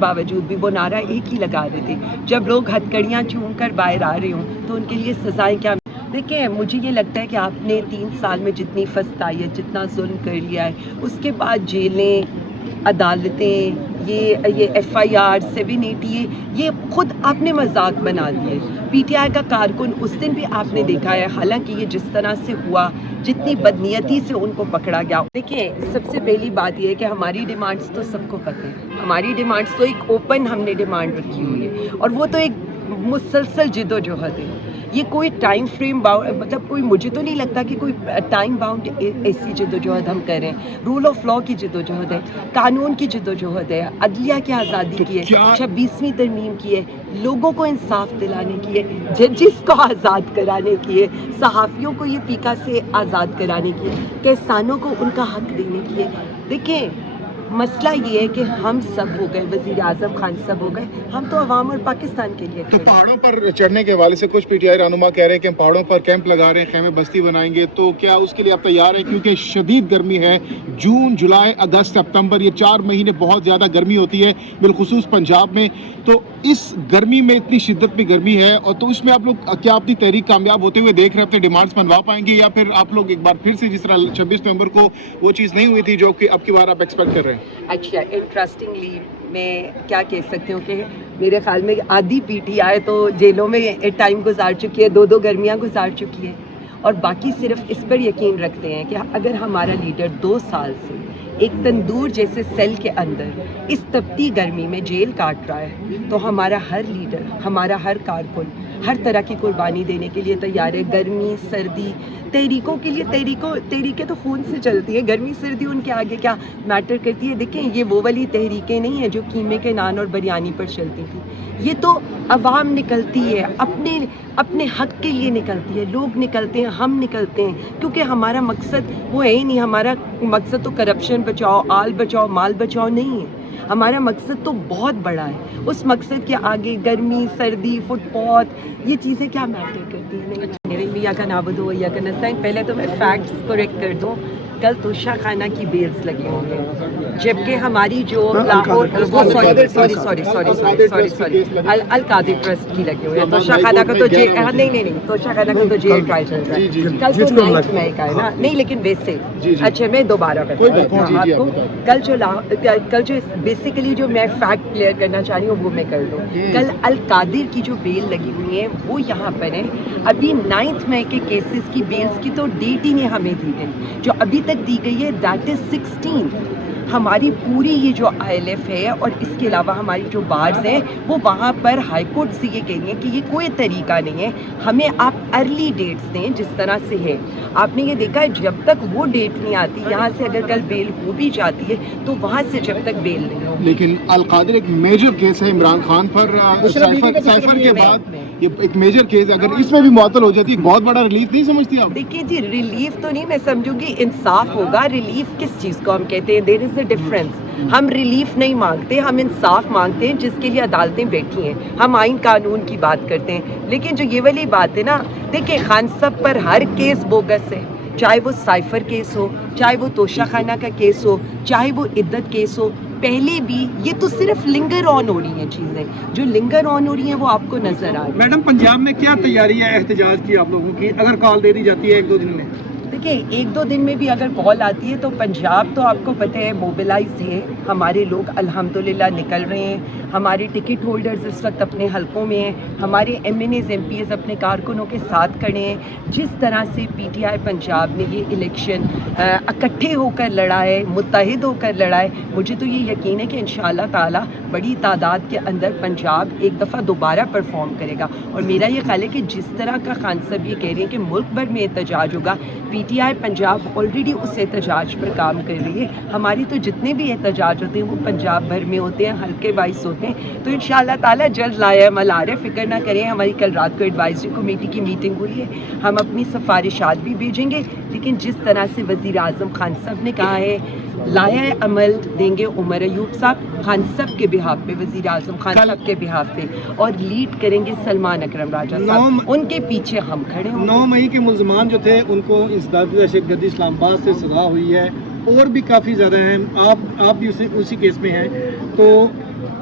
باوجود بھی وہ نعرہ ایک ہی لگا رہے تھے. جب لوگ ہتھکڑیاں چون کر باہر آ رہے ہوں تو ان کے لیے سزائیں کیا؟ دیکھیں مجھے یہ لگتا ہے کہ آپ نے 3 سال میں جتنی فسطائیت جتنا ظلم کر لیا ہے, اس کے بعد جیلیں, عدالتیں, یہ FIR 780 یہ خود آپ نے مذاق بنا دیے. PTI کا کارکن اس دن بھی آپ نے دیکھا ہے, حالانکہ یہ جس طرح سے ہوا, جتنی بدنیتی سے ان کو پکڑا گیا. دیکھیں سب سے پہلی بات یہ ہے کہ ہماری ڈیمانڈس تو سب کو پتہ ہے, ہماری ڈیمانڈس تو ایک اوپن ہم نے ڈیمانڈ رکھی ہوئی ہے, اور وہ تو ایک مسلسل جد و جہد ہے. یہ کوئی ٹائم فریم مطلب کوئی, مجھے تو نہیں لگتا کہ کوئی ٹائم باؤنڈ ایسی جد و جہد ہم کریں. رول آف لا کی جد و جہد ہے, قانون کی جد و جہد ہے, عدلیہ کی آزادی کی ہے, 26ویں ترمیم کی ہے, لوگوں کو انصاف دلانے کی ہے, ججز کو آزاد کرانے کی ہے, صحافیوں کو یہ پیکا سے آزاد کرانے کی ہے, کسانوں کو ان کا حق دینے کی ہے. دیکھیں مسئلہ یہ ہے کہ ہم سب ہو گئے, وزیر اعظم خان سب ہو گئے, ہم تو عوام اور پاکستان کے لیے. تو پہاڑوں پر چڑھنے کے حوالے سے کچھ PTI رہنما کہہ رہے ہیں کہ ہم پہاڑوں پر کیمپ لگا رہے ہیں, خیمے بستی بنائیں گے, تو کیا اس کے لیے آپ تیار ہیں؟ کیونکہ شدید گرمی ہے, جون, جولائی, اگست, سپتمبر, یہ 4 مہینے بہت زیادہ گرمی ہوتی ہے, بالخصوص پنجاب میں. تو اس گرمی میں اتنی شدت میں گرمی ہے, اور تو اس میں آپ لوگ کیا اپنی تحریک کامیاب ہوتے ہوئے دیکھ رہے ہیں, اپنے ڈیمانڈس منوا پائیں گے, یا پھر آپ لوگ ایک بار پھر سے جس طرح 26 نومبر کو وہ چیز نہیں ہوئی تھی جو کہ اب کی بار آپ ایکسپیکٹ کر رہے ہیں؟ اچھا, انٹرسٹنگلی میں کیا کہہ سکتی ہوں کہ میرے خیال میں آدھی PTI تو جیلوں میں ٹائم گزار چکی ہے, 2 گرمیاں گزار چکی ہے, اور باقی صرف اس پر یقین رکھتے ہیں کہ اگر ہمارا لیڈر 2 سال سے ایک تندور جیسے سیل کے اندر اس تپتی گرمی میں جیل کاٹ رہا ہے, تو ہمارا ہر لیڈر, ہمارا ہر کارکن ہر طرح کی قربانی دینے کے لیے تیار ہے. گرمی سردی تحریکوں کے لیے, تحریکیں تو خون سے چلتی ہے, گرمی سردی ان کے آگے کیا میٹر کرتی ہے. دیکھیں یہ وہ والی تحریکیں نہیں ہیں جو قیمے کے نان اور بریانی پر چلتی تھی, یہ تو عوام نکلتی ہے, اپنے حق کے لیے نکلتی ہے, لوگ نکلتے ہیں, ہم نکلتے ہیں, کیونکہ ہمارا مقصد وہ ہے ہی نہیں. ہمارا مقصد تو کرپشن بچاؤ, آل بچاؤ, مال بچاؤ نہیں ہے. ہمارا مقصد تو بہت بڑا ہے. اس مقصد کے آگے گرمی سردی فٹ پاتھ یہ چیزیں کیا میٹر کرتی ہیں. نہیں یا کا نابود ہو یا کا نستعین. پہلے تو میں فیکٹس کریکٹ کر دوں, کل توشہ خانہ کی بیلز لگے ہوں گے, جبکہ ہماری جو لاہور سوری القادر ٹرسٹ کی لگے ہوئے ہیں. توشہ خانہ کا تو جیل نہیں توشہ خانہ کا تو جیل ٹرائل چل رہا ہے. کل تو 9 مئی کا ہے نا, نہیں لیکن ویسے اچھا میں دوبارہ بتاؤں آپ کو. کل جو بیسیکلی جو میں فیکٹ کلیئر کرنا چاہ رہی ہوں وہ میں کر دوں. کل القادر کی جو بیل لگی ہوئی ہیں وہ یہاں پر ہے. ابھی 9 مئی کے کیسز کی بیلز کی تو ڈیٹ ہی نہیں ہمیں دی گئی, جو ابھی تک دی گئی ہے دیٹ از 16. ہماری پوری یہ جو ILF ہے اور اس کے علاوہ ہماری جو بارز ہیں وہ وہاں پر ہائی کورٹ سے یہ کہیں گے کہ یہ کوئی طریقہ نہیں ہے, ہمیں آپ ارلی ڈیٹس دیں جس طرح سے ہے. آپ نے یہ دیکھا ہے جب تک وہ ڈیٹ نہیں آتی, یہاں سے اگر کل بیل ہو بھی جاتی ہے تو وہاں سے جب تک بیل نہیں ہو. لیکن القادر ایک میجر کیس ہے عمران خان پر, سائفر کے بعد یہ ایک میجر کیس, اگر اس میں بھی معطل ہو جاتی بہت بڑا ریلیف نہیں سمجھتی آپ؟ دیکھیے جی ریلیف تو نہیں میں سمجھوں گی, انصاف ہوگا. ریلیف کس چیز کو ہم کہتے ہیں, دیر از اے ڈفرنس. ہم ریلیف نہیں مانگتے, ہم انصاف مانگتے ہیں جس کے لیے عدالتیں بیٹھی ہیں. ہم آئین قانون کی بات کرتے ہیں. لیکن جو یہ والی بات ہے نا, دیکھیں خان صاحب پر ہر کیس بوگس ہے, چاہے وہ سائفر کیس ہو, چاہے وہ توشہ خانہ کا کیس ہو, چاہے وہ عدت کیس ہو. پہلے بھی یہ تو صرف لنگر آن ہو رہی ہیں چیزیں, جو لنگر آن ہو رہی ہیں وہ آپ کو نظر آ رہی ہے. میڈم پنجاب میں کیا تیاری ہے احتجاج کی آپ لوگوں کی, اگر کال دے دی جاتی ہے 1-2 دن میں؟ دیکھیں 1-2 دن میں بھی اگر کال آتی ہے تو پنجاب تو آپ کو پتہ ہے موبلائز ہے. ہمارے لوگ الحمدللہ نکل رہے ہیں, ہمارے ٹکٹ ہولڈرز اس وقت اپنے حلقوں میں ہیں, ہمارے MNAs MPs اپنے کارکنوں کے ساتھ کھڑے ہیں. جس طرح سے PTI پنجاب نے یہ الیکشن اکٹھے ہو کر لڑا ہے, متحد ہو کر لڑا ہے, مجھے تو یہ یقین ہے کہ انشاءاللہ تعالی بڑی تعداد کے اندر پنجاب ایک دفعہ دوبارہ پرفارم کرے گا. اور میرا یہ خیال ہے کہ جس طرح کا خان صاحب یہ کہہ رہے ہیں کہ ملک بھر میں احتجاج ہوگا, PTI پنجاب آلریڈی اس احتجاج پر کام کر رہی ہے. ہماری تو جتنے بھی احتجاج ہوتے ہیں وہ پنجاب بھر میں ہوتے ہیں, حلقے وائز ہوتے ہیں. تو انشاءاللہ تعالی جلد لایا عمل آ رہا ہے, فکر نہ کریں. ہماری کل رات کو ایڈوائزری کمیٹی کی میٹنگ ہوئی ہے, ہم اپنی سفارشات بھی بھیجیں گے. لیکن جس طرح سے وزیر اعظم خان صاحب نے کہا ہے لایا عمل دیں گے عمر ایوب صاحب خان صاحب کے بہاف پہ, وزیر اعظم خان صاحب کے بہاف پہ, اور لیڈ کریں گے سلمان اکرم راجہ صاحب, ان کے پیچھے ہم کھڑے ہوں. 9 مئی کے ملزمان جو تھے ان کو انسداد دہشت گردی اسلام آباد سے سزا ہوئی ہے, اور بھی کافی زیادہ ہیں, آپ بھی اسی کیس میں ہیں. تو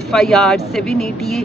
FIR 780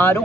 RO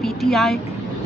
PTI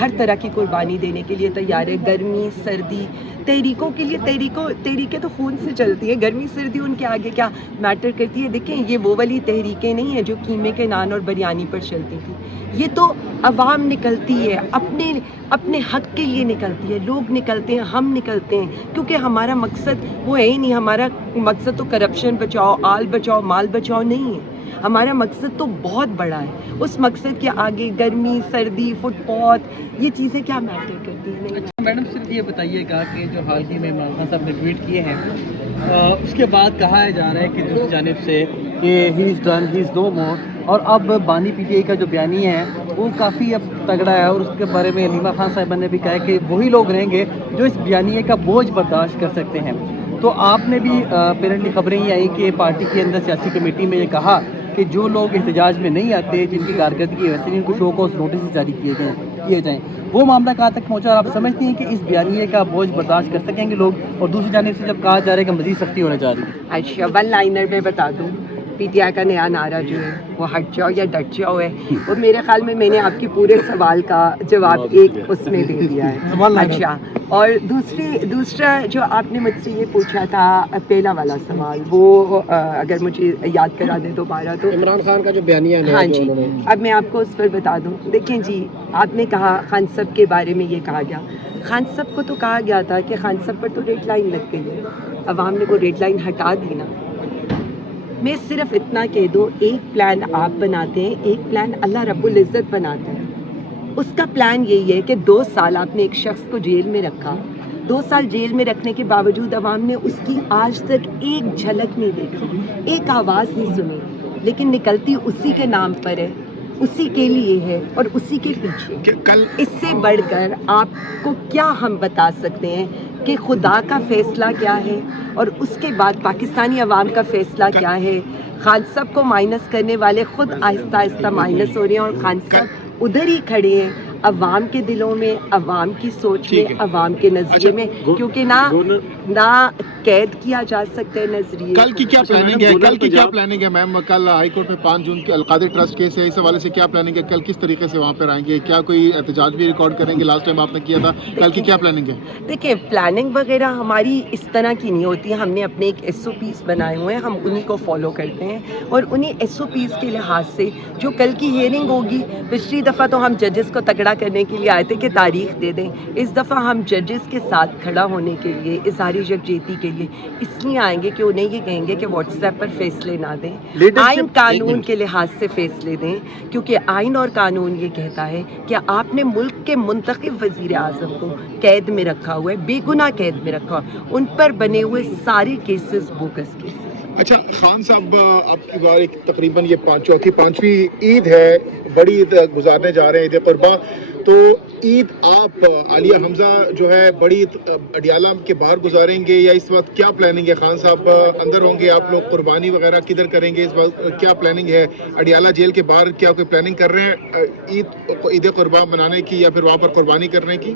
ہر طرح کی قربانی دینے کے لیے تیار ہے. گرمی سردی تحریکوں کے لیے تحریکیں تو خون سے چلتی ہے. گرمی سردی ان کے آگے کیا میٹر کرتی ہے؟ دیکھیں یہ وہ والی تحریکیں نہیں ہیں جو قیمے کے نان اور بریانی پر چلتی تھی. یہ تو عوام نکلتی ہے اپنے حق کے لیے نکلتی ہے. لوگ نکلتے ہیں, ہم نکلتے ہیں, کیونکہ ہمارا مقصد وہ ہے ہی نہیں. ہمارا مقصد تو کرپشن بچاؤ, آل بچاؤ, مال بچاؤ نہیں ہے. ہمارا مقصد تو بہت بڑا ہے. اس مقصد کے آگے گرمی سردی فٹ پاتھ یہ چیزیں کیا میٹر کرتی ہیں؟ نہیں. اچھا میڈم صرف یہ بتائیے گا کہ جو حال ہی میں عمران خان صاحب نے ٹویٹ کیے ہیں اس کے بعد کہا جا رہا ہے کہ دوسری جانب سے کہ ہی از ڈن ہی از نو مور, اور اب بانی پی ٹی آئی کا جو بیانی ہے وہ کافی اب تگڑا ہے, اور اس کے بارے میں حلیمہ خان صاحبہ نے بھی کہا ہے کہ وہی لوگ رہیں گے جو اس بیانیے کا بوجھ برداشت کر سکتے ہیں. تو آپ نے بھی پیرنٹلی خبریں یہ آئیں کہ پارٹی کے اندر سیاسی کمیٹی میں یہ کہا کہ جو لوگ احتجاج میں نہیں آتے, جن کی کارکردگی ویسے نہیں, ان کو شو کوز نوٹس جاری کیے جائیں. وہ معاملہ کہاں تک پہنچا, اور آپ سمجھتے ہیں کہ اس بیانیے کا بوجھ برداشت کر سکیں گے لوگ؟ اور دوسری جانب سے جب کہا جا رہا ہے کہ مزید سختی ہونے جا رہی ہے. اچھا ون لائنر میں بتا دوں, پی ٹی آئی کا نیا نعرہ جو ہے وہ ہٹ جاؤ یا ڈٹ جاؤ ہے. اور میرے خیال میں نے آپ کے پورے سوال کا جواب ایک اس میں دے دیا ہے. اچھا, اور دوسرا جو آپ نے مجھ سے یہ پوچھا تھا پہلا والا سوال, وہ اگر مجھے یاد کرا دیں دوبارہ تو عمران خان کا جو بیانیہ ہے. ہاں جی, اب میں آپ کو اس پر بتا دوں. دیکھیں جی, آپ نے کہا خان صاحب کے بارے میں یہ کہا گیا. خان صاحب کو تو کہا گیا تھا کہ خان صاحب پر تو ریڈ لائن لگ گئی ہے, عوام نے وہ ریڈ لائن ہٹا دی نا. میں صرف اتنا کہہ دوں, ایک پلان آپ بناتے ہیں, ایک پلان اللہ رب العزت بناتا ہے. اس کا پلان یہی ہے کہ 2 سال آپ نے ایک شخص کو جیل میں رکھا, 2 سال جیل میں رکھنے کے باوجود عوام نے اس کی آج تک ایک جھلک نہیں دیکھی, ایک آواز نہیں سنی, لیکن نکلتی اسی کے نام پر ہے, اسی کے لیے ہے اور اسی کے پیچھے. اس سے بڑھ کر آپ کو کیا ہم بتا سکتے ہیں کہ خدا کا فیصلہ کیا ہے اور اس کے بعد پاکستانی عوام کا فیصلہ کیا ہے. خان صاحب کو مائنس کرنے والے خود آہستہ آہستہ مائنس ہو رہے ہیں, اور خان صاحب ادھر ہی کھڑے ہیں عوام کے دلوں میں, عوام کی سوچ میں, عوام کے نظریے میں, کیونکہ نہ قید کیا جا سکتا ہے نظریے. کل کی کیا پلاننگ ہے میم؟ کل ہائی کورٹ میں 5 جون کے القادر ٹرسٹ کیس ہے, اس حوالے سے کیا پلاننگ ہے؟ کل کس طریقے سے وہاں پر آئیں گے؟ کیا کوئی احتجاج بھی ریکارڈ کریں گے؟ لاسٹ ٹائم آپ نے کیا تھا. کل کی کیا پلاننگ ہے؟ دیکھیں, پلاننگ وغیرہ ہماری اس طرح کی نہیں ہوتی. ہم نے اپنے ایک SOPs بنائے ہوئے ہیں, ہم انہی کو فالو کرتے ہیں, اور انہی SOPs کے لحاظ سے جو کل کی ہیئرنگ ہوگی, پچھلی دفعہ تو ہم ججز کو تگڑا کرنے کے لیے آئے تھے کہ تاریخ دے دیں. اس دفعہ ہم ججز کے ساتھ کھڑا ہونے کے لیے, اظہار یکجہتی کے لیے اس لیے آئیں گے کہ انہیں یہ کہیں گے کہ واٹس ایپ پر فیصلے نہ دیں, آئین قانون کے لحاظ سے فیصلے دیں, کیونکہ آئین اور قانون یہ کہتا ہے کہ آپ نے ملک کے منتخب وزیر اعظم کو قید میں رکھا ہوا ہے, بے گناہ قید میں رکھا ہوا, ان پر بنے ہوئے سارے کیسز بوگس کیسز. اچھا خان صاحب, آپ کی بار تقریباً یہ 5ویں عید ہے, بڑی عید گزارنے جا رہے ہیں, عید قربا. تو عید آپ عالیہ حمزہ جو ہے بڑی اڈیالہ کے باہر گزاریں گے, یا اس وقت کیا پلاننگ ہے؟ خان صاحب اندر ہوں گے, آپ لوگ قربانی وغیرہ کدھر کریں گے اس وقت؟ کیا پلاننگ ہے اڈیالہ جیل کے باہر؟ کیا کوئی پلاننگ کر رہے ہیں عید قربا منانے کی, یا پھر وہاں پر قربانی کرنے کی؟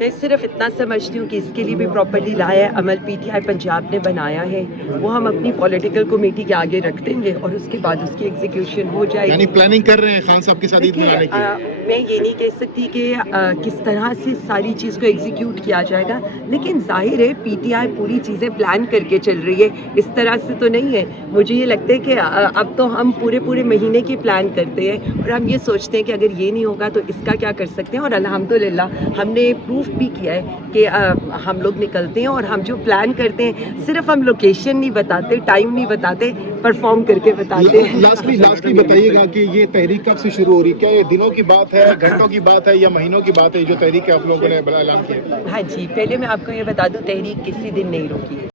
میں صرف اتنا سمجھتی ہوں کہ اس کے لیے بھی پراپرلی لایا ہے عمل PTI پنجاب نے بنایا ہے, وہ ہم اپنی پولیٹیکل کمیٹی کے آگے رکھ دیں گے اور اس کے بعد اس کی ایگزیکیوشن ہو جائے گی. یعنی پلاننگ کر رہے ہیں خان صاحب کے ساتھ عید منانے کی؟ میں یہ نہیں کہہ سکتی کہ کس طرح سے ساری چیز کو ایگزیکیوٹ کیا جائے گا, لیکن ظاہر ہے PTI پوری چیزیں پلان کر کے چل رہی ہے, اس طرح سے تو نہیں ہے. مجھے یہ لگتا ہے کہ اب تو ہم پورے مہینے کی پلان کرتے ہیں, اور ہم یہ سوچتے ہیں کہ اگر یہ نہیں ہوگا تو اس کا کیا کر سکتے ہیں. اور الحمدللہ ہم نے پروف بھی کیا ہے کہ ہم لوگ نکلتے ہیں, اور ہم جو پلان کرتے ہیں صرف ہم لوکیشن نہیں بتاتے, ٹائم نہیں بتاتے, پرفارم کر کے بتاتے ہیں. لاسٹلی بتائیے گا کہ یہ تحریک کب سے شروع ہو رہی ہے؟ کیا یہ دنوں کی بات ہے, گھنٹوں کی بات ہے, یا مہینوں کی بات ہے جو تحریک آپ لوگوں نے اعلان کیا؟ ہاں جی, پہلے میں آپ کو یہ بتا دوں تحریک کسی دن نہیں رکی ہے.